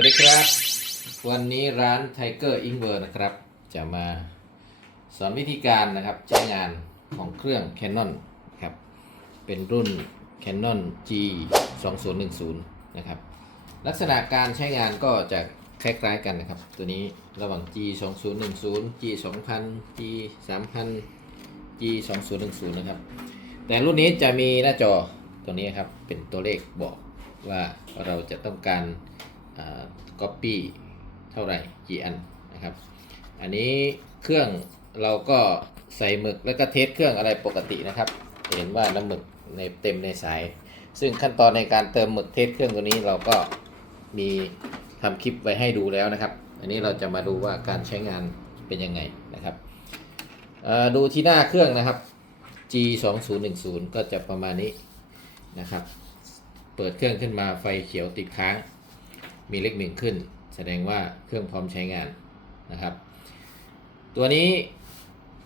สวัสดีครับ วันนี้ร้าน Tiger i n v e r นะครับ จะมาสอนวิธีการนะครับใช้งานของเครื่อง Canon ครับ เป็นรุ่น Canon G 2 0 1 0นะครับ ลักษณะการใช้งานก็จะคล้ายๆกันนะครับ ตัวนี้ระหว่าง G 2 0 1 0 G 2000 G 3000 G 2 0 1 0นะครับ แต่รุ่นนี้จะมีหน้าจอตัวนี้ครับ เป็นตัวเลขบอกว่าเราจะต้องการ copy เท่าไหร่กี่อันนะครับ อันนี้เครื่องเราก็ใส่หมึกแล้วก็เทสเครื่องอะไรปกตินะครับ เห็นว่าน้ำหมึกในเต็มในสาย ซึ่งขั้นตอนในการเติมหมึกเทสเครื่องตัวนี้เราก็มีทำคลิปไว้ให้ดูแล้วนะครับ อันนี้เราจะมาดูว่าการใช้งานเป็นยังไงนะครับดูที่หน้าเครื่องนะครับ G 2 0 1 0ก็จะประมาณนี้นะครับ เปิดเครื่องขึ้นมาไฟเขียวติดค้าง มีเลขหนึ่งขึ้น แสดงว่าเครื่องพร้อมใช้งานนะครับ ตัวนี้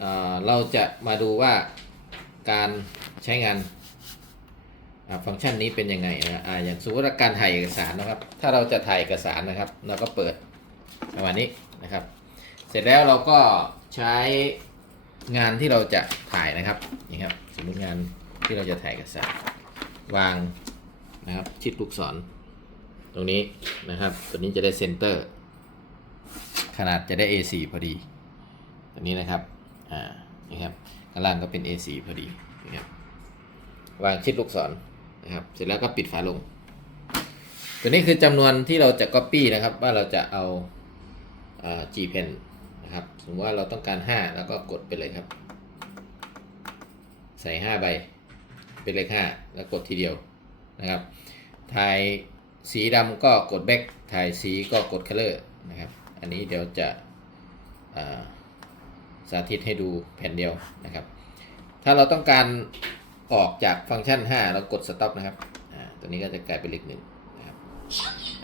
เอ่อเราจะมาดูว่าการใช้งานฟังก์ชันนี้เป็นยังไงนะออย่างสมมติการถ่ายเอกสารนะครับ ถ้าเราจะถ่ายเอกสารนะครับ เราก็เปิดประมาณนี้นะครับ เสร็จแล้วเราก็ใช้งานที่เราจะถ่ายนะครับนี่ครับสมมติงานที่เราจะถ่ายเอกสารวางนะครับชิดลูกศร ตรงนี้นะครับ ตัวนี้จะได้เซนเตอร์ ขนาดจะได้ A4 พอดี ตัวนี้นะครับ อ่านี่ครับข้างล่างก็เป็น A4 พอดีนะครับวางชิดลูกศรนะครับ เสร็จแล้วก็ปิดฝาลง ตัวนี้คือจำนวนที่เราจะ Copy นะครับ ว่าเราจะเอาอ่า G pen นะครับ สมมติว่าเราต้องการ 5 แล้วก็กดไปเลยครับ ใส่ 5 ใบ เป็นเลข5แล้วกดทีเดียวนะครับถ่าย สีดำก็กด back ถ่ายสีก็กด color นะครับ อันนี้เดี๋ยวจะาสาธิตให้ดูแผ่นเดียวนะครับ ถ้าเราต้องการออกจากฟังก์ชัน 5 เรากด stop นะครับตัวนี้ก็จะกลายเป็นเลขหนึ่งนะครับ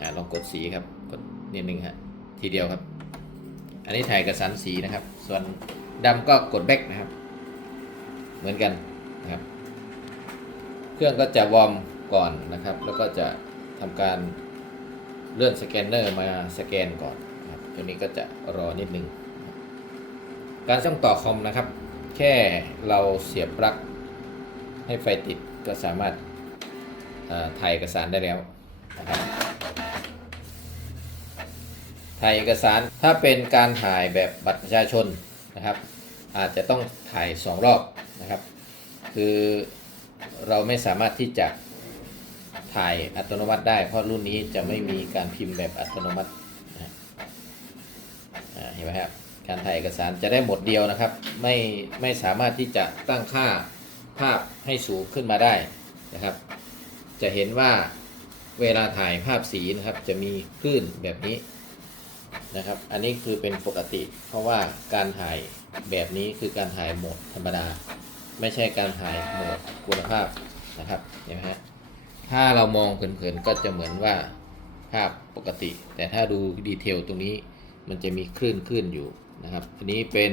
อ่าลองกดสีครับ กดนิดนึงฮะทีเดียวครับ อันนี้ถ่ายเอกสารสีนะครับ ส่วนดำก็กด back นะครับ เหมือนกันนะครับ เครื่องก็จะวอร์มก่อนนะครับ แล้วก็จะ ทำการเลื่อนสแกนเนอร์มาสแกนก่อนครับตัวนี้ก็จะรอนิดนึง การช่องต่อคอมนะครับ แค่เราเสียบปลั๊กให้ไฟติดก็สามารถถ่ายเอกสารได้แล้วนะครับถ่ายเอกสารถ้าเป็นการถ่ายแบบบัตรประชาชนนะครับ อาจจะต้องถ่ายสองรอบนะครับ คือเราไม่สามารถที่จะ ถ่ายอัตโนมัติได้ เพราะรุ่นนี้จะไม่มีการพิมพ์แบบอัตโนมัติเห็นไหมครับการถ่ายเอกสารจะได้หมดเดียวนะครับ ไม่ไม่สามารถที่จะตั้งค่าภาพให้สูงขึ้นมาได้นะครับ จะเห็นว่าเวลาถ่ายภาพสีนะครับ จะมีคลื่นแบบนี้นะครับ อันนี้คือเป็นปกติ เพราะว่าการถ่ายแบบนี้คือการถ่ายโหมดธรรมดา ไม่ใช่การถ่ายโหมดคุณภาพนะครับเห็นไหมฮะ ถ้าเรามองเผินๆก็จะเหมือนว่าภาพปกติ แต่ถ้าดูดีเทลตรงนี้มันจะมีคลื่นคลื่นอยู่นะครับ อันนี้เป็น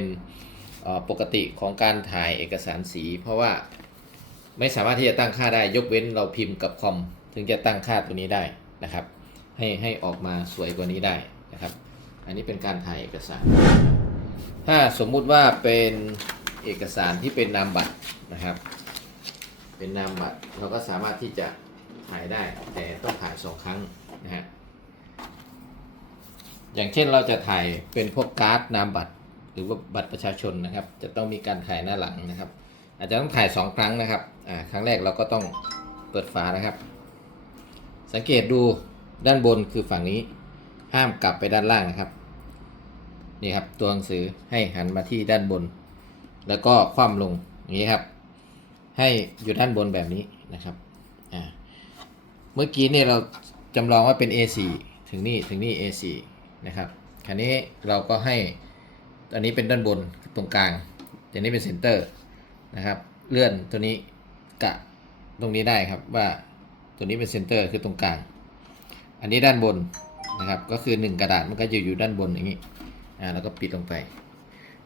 ปกติของการถ่ายเอกสารสี เพราะว่าไม่สามารถที่จะตั้งค่าได้ยกเว้นเราพิมพ์กับคอมถึงจะตั้งค่าตัวนี้ได้นะครับ ให้ให้ออกมาสวยกว่านี้ได้นะครับ อันนี้เป็นการถ่ายเอกสาร ถ้าสมมุติว่าเป็นเอกสารที่เป็นนามบัตรนะครับ เป็นนามบัตรเราก็สามารถที่จะ ถ่ายได้ แต่ต้องถ่ายสองครั้งนะฮะอย่างเช่นเราจะถ่ายเป็นพวกการ์ดนามบัตร หรือว่าบัตรประชาชนนะครับ จะต้องมีการถ่ายหน้าหลังนะครับ อาจจะต้องถ่ายสองครั้งนะครับครั้งแรกเราก็ต้องเปิดฝานะครับ สังเกตดูด้านบนคือฝั่งนี้ห้ามกลับไปด้านล่างนะครับนี่ครับตัวหนังสือให้หันมาที่ด้านบน แล้วก็คว่ำลงอย่างนี้ครับ ให้อยู่ด้านบนแบบนี้นะครับอ่า เมื่อกี้เนี่ยเราจำลองว่าเป็น A4 ถึงนี่ถึงนี่ A4 นะครับคราวนี้เราก็ให้อันนี้เป็นด้านบนตรงกลางอันนี้เป็นเซนเตอร์นะครับ เลื่อนตัวนี้กะตรงนี้ได้ครับว่าตัวนี้เป็นเซนเตอร์คือตรงกลาง อันนี้ด้านบนนะครับก็คือ 1 กระดาษมันก็จะอยู่ด้านบนอย่างนี้อ่าแล้วก็ปิดลงไป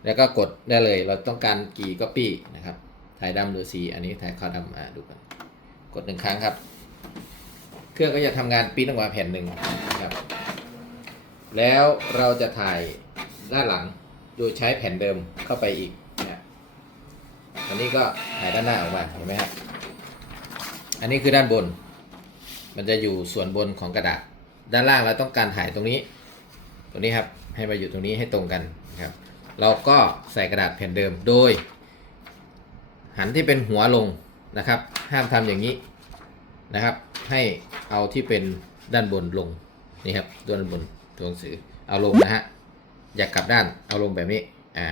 แล้วก็กดได้เลยเราต้องการกี่ก็ปี้นะครับถ่ายดำหรือสีอันนี้ถ่ายขาวดำอ่าดูกันกดหนึ่งครั้งครับ เครื่องก็จะทำงานปิ้นออกมาแผ่นหนึ่งนะครับ แล้วเราจะถ่ายด้านหลังโดยใช้แผ่นเดิมเข้าไปอีกเนี่ยอันนี้ก็ถ่ายด้านหน้าออกมาเห็นไหมครับอันนี้คือด้านบน มันจะอยู่ส่วนบนของกระดาษ ด้านล่างเราต้องการถ่ายตรงนี้ ตรงนี้ครับ ให้มาอยู่ตรงนี้ให้ตรงกันนะครับ เราก็ใส่กระดาษแผ่นเดิมโดย หันที่เป็นหัวลงนะครับ ห้ามทำอย่างนี้นะครับ ให้เอาที่เป็นด้านบนลงนี่ครับด้านบนตัวหนังสือเอาลงนะฮะอยากกลับด้านเอาลงแบบนี้อ่า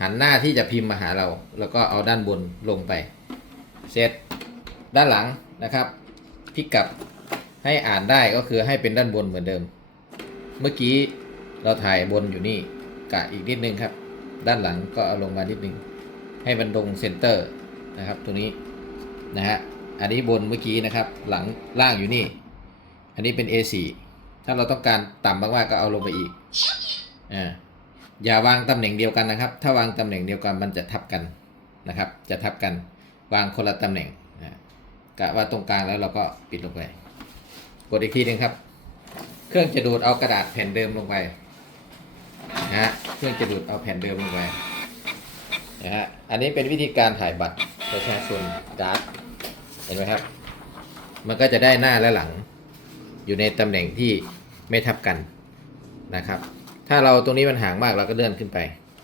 หันหน้าที่จะพิมพ์มาหาเรา แล้วก็เอาด้านบนลงไป เสร็จด้านหลังนะครับพลิกกลับให้อ่านได้ก็คือให้เป็นด้านบนเหมือนเดิม เมื่อกี้เราถ่ายบนอยู่นี่กะอีกนิดนึงครับ ด้านหลังก็เอาลงมานิดนึงให้มันตรงเซนเตอร์นะครับตรงนี้นะฮะ อันนี้บนเมื่อกี้นะครับ หลังล่างอยู่นี่ อันนี้เป็น A4 ถ้าเราต้องการต่ำมากๆก็เอาลงไปอีกอ่าอย่าวางตำแหน่งเดียวกันนะครับ ถ้าวางตำแหน่งเดียวกันมันจะทับกันนะครับ จะทับกัน วางคนละตำแหน่งกะว่าตรงกลางแล้วเราก็ปิดลงไป กดอีกทีหนึงครับ เครื่องจะดูดเอากระดาษแผ่นเดิมลงไปนะฮะ เครื่องจะดูดเอาแผ่นเดิมลงไปนะฮะ อันนี้เป็นวิธีการถ่ายบัตรประชาชนการ์ด เห็นไหมครับ มันก็จะได้หน้าและหลัง อยู่ในตำแหน่งที่ไม่ทับกันนะครับ ถ้าเราตรงนี้มันห่างมากเราก็เลื่อนขึ้นไป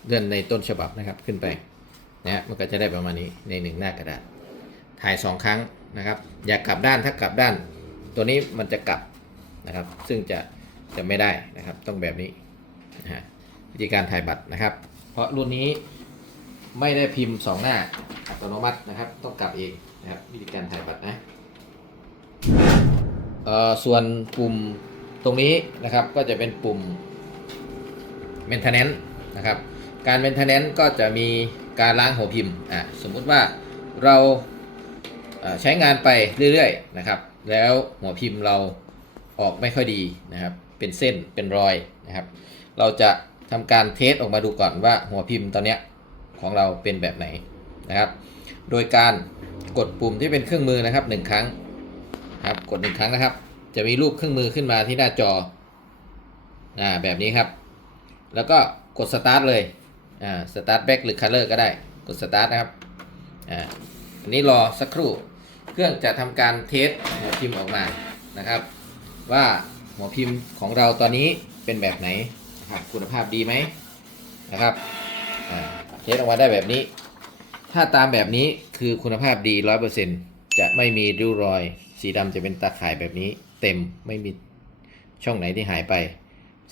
เลื่อนในต้นฉบับนะครับขึ้นไปนะฮะมันก็จะได้ประมาณนี้ในหนึ่งหน้ากระดาษ ถ่ายสองครั้งนะครับ อย่ากกลับด้านถ้ากลับด้าน ตัวนี้มันจะกลับนะครับ ซึ่งจะจะไม่ได้นะครับ ต้องแบบนี้นะฮะวิธีการถ่ายบัตรนะครับ เพราะรุ่นนี้ไม่ได้พิมพ์สองหน้าอัตโนมัตินะครับ ต้องกลับเอง นะครับวิธีการถ่ายบัตรนะเอ่อส่วนปุ่มตรงนี้นะครับก็จะเป็นปุ่ม maintenance นะครับ การ maintenance ก็จะมีการล้างหัวพิมพ์อะสมมุติว่าเราเใช้งานไปเรื่อยๆนะครับ แล้วหัวพิมพ์เราออกไม่ค่อยดีนะครับ เป็นเส้นเป็นรอยนะครับ เราจะทำการเทสออกมาดูก่อนว่าหัวพิมพ์ตอนเนี้ยของเราเป็นแบบไหนนะครับ โดยการ กดปุ่มที่เป็นเครื่องมือนะครับหนึ่งครั้งครับกดหนึ่งครั้งนะครับ จะมีรูปเครื่องมือขึ้นมาที่หน้าจออ่าแบบนี้ครับ แล้วก็กดสตาร์ทเลยอ่าสตาร์ทแบ็กหรือคัลเลอร์ก็ได้กดสตาร์ทนะครับอ่าอันนี้รอสักครู่เครื่องจะทำการเทสหัวพิมพ์ออกมานะครับ ว่าหัวพิมพ์ของเราตอนนี้เป็นแบบไหนนะครับคุณภาพดีไหมนะครับอ่าเทสออกมาได้แบบนี้ ถ้าตามแบบนี้คือคุณภาพดี100%จะไม่มีริ้วรอย สีดำจะเป็นตาข่ายแบบนี้ เต็มไม่มีช่องไหนที่หายไป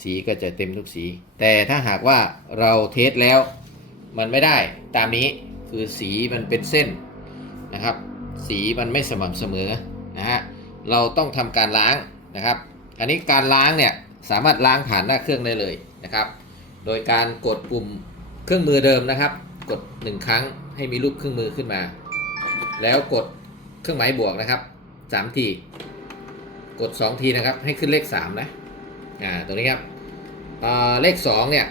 สีก็จะเต็มทุกสี แต่ถ้าหากว่าเราเทสแล้ว มันไม่ได้ตามนี้คือสีมันเป็นเส้นนะครับ สีมันไม่สม่ำเสมอนะฮะเราต้องทำการล้างนะครับ อันนี้การล้างเนี่ยสามารถล้างผ่านหน้าเครื่องได้เลยนะครับ โดยการกดปุ่มเครื่องมือเดิมนะครับ กด 1 ครั้ง ให้มีรูปเครื่องมือขึ้นมา แล้วกดเครื่องหมายบวกนะครับ3ทีกด 2 ทีนะครับ ให้ขึ้นเลข 3 นะ อ่า ตรงนี้ครับเลข 2 เนี่ย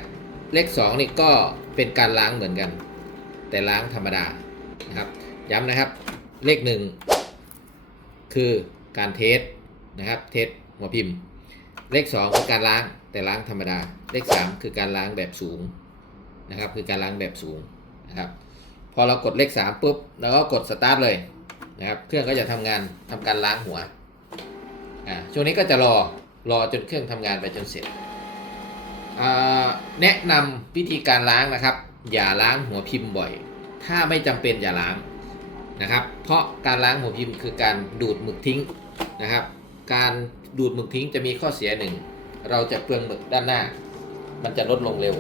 เลข 2 นี่ก็เป็นการล้างเหมือนกัน แต่ล้างธรรมดา นะครับ ย้ำนะครับ เลข 1 คือการเทส นะครับ เทสหัวพิมพ์ เลข 2 คือการล้าง แต่ล้างธรรมดา เลข 3 คือการล้างแบบสูง นะครับ คือการล้างแบบสูง นะครับ พอเรากดเลข3ปุ๊บเราก็กดสตาร์ทเลยนะครับ เครื่องก็จะทำงานทำการล้างหัวอ่าช่วงนี้ก็จะรอรอจนเครื่องทำงานไปจนเสร็จแนะนำวิธีการล้างนะครับ อย่าล้างหัวพิมพ์บ่อย ถ้าไม่จำเป็นอย่าล้างนะครับ เพราะการล้างหัวพิมพ์คือการดูดหมึกทิ้งนะครับ การดูดหมึกทิ้งจะมีข้อเสียหนึ่ง เราจะเปลืองหมึกด้านหน้า มันจะลดลงเร็ว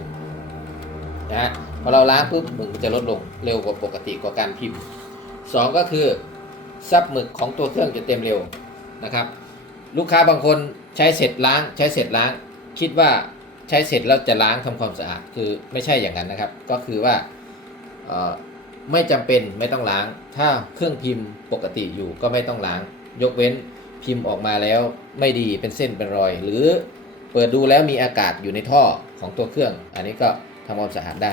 นะฮะ พอเราล้างปุ๊บหมึกจะลดลงเร็วกว่าปกติกว่าการพิมพ์สองก็คือซับหมึกของตัวเครื่องจะเต็มเร็วนะครับ ลูกค้าบางคนใช้เสร็จล้างใช้เสร็จล้าง คิดว่าใช้เสร็จแล้วจะล้างทำความสะอาดคือไม่ใช่อย่างนั้นนะครับ ก็คือว่าไม่จำเป็นไม่ต้องล้าง ถ้าเครื่องพิมพ์ปกติอยู่ก็ไม่ต้องล้าง ยกเว้นพิมพ์ออกมาแล้วไม่ดีเป็นเส้นเป็นรอย หรือเปิดดูแล้วมีอากาศอยู่ในท่อของตัวเครื่อง อันนี้ก็ทำความสะอาดได้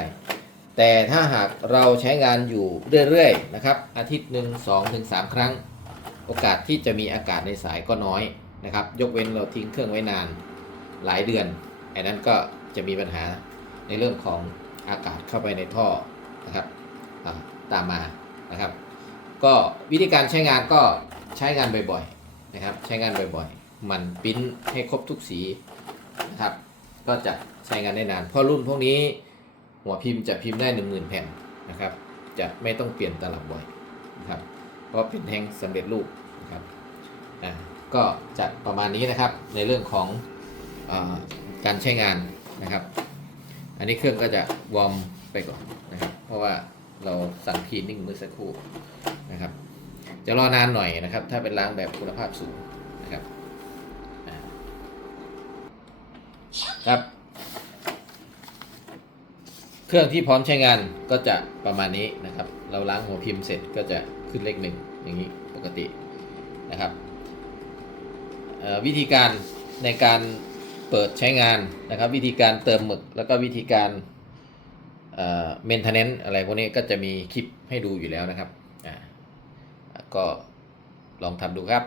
แต่ถ้าหากเราใช้งานอยู่เรื่อยๆนะครับอาทิตย์หนึ่งสองถึงสามครั้ง โอกาสที่จะมีอากาศในสายก็น้อยนะครับ ยกเว้นเราทิ้งเครื่องไว้นานหลายเดือนไอันนั้นก็จะมีปัญหาในเรื่องของอากาศเข้าไปในท่อนะครับอ่าตามมานะครับ ก็วิธีการใช้งานก็ใช้งานบ่อยๆนะครับ ใช้งานบ่อยๆ มันปริ้นให้ครบทุกสีนะครับ ก็จะใช้งานได้นานเพราะรุ่นพวกนี้ หัวพิมพ์จะพิมพ์ได้ 1 0,000 แผ่นนะครับ จะไม่ต้องเปลี่ยนตลับบ่อยนะครับ เพราะเป็นแท่งสำเร็จรูปนะครับอ่าก็จะประมาณนี้นะครับในเรื่องของอการใช้งานนะครับ อันนี้เครื่องก็จะวอร์มไปก่อนนะครับ เพราะว่าเราสั่งคีนนิ่งเมื่อสักครู่นะครับ จะรอนานหน่อยนะครับ ถ้าเป็นล้างแบบคุณภาพสูงนะครับครับ เครื่องที่พร้อมใช้งานก็จะประมาณนี้นะครับ เราล้างหัวพิมพ์เสร็จก็จะขึ้นเลขหนึ่งอย่างนี้ปกตินะครับวิธีการในการเปิดใช้งานนะครับ วิธีการเติมหมึกแล้วก็วิธีการเมนเทนเนนต์อะไรพวกนี้ก็จะมีคลิปให้ดูอยู่แล้วนะครับอ่าก็ลองทำดูครับ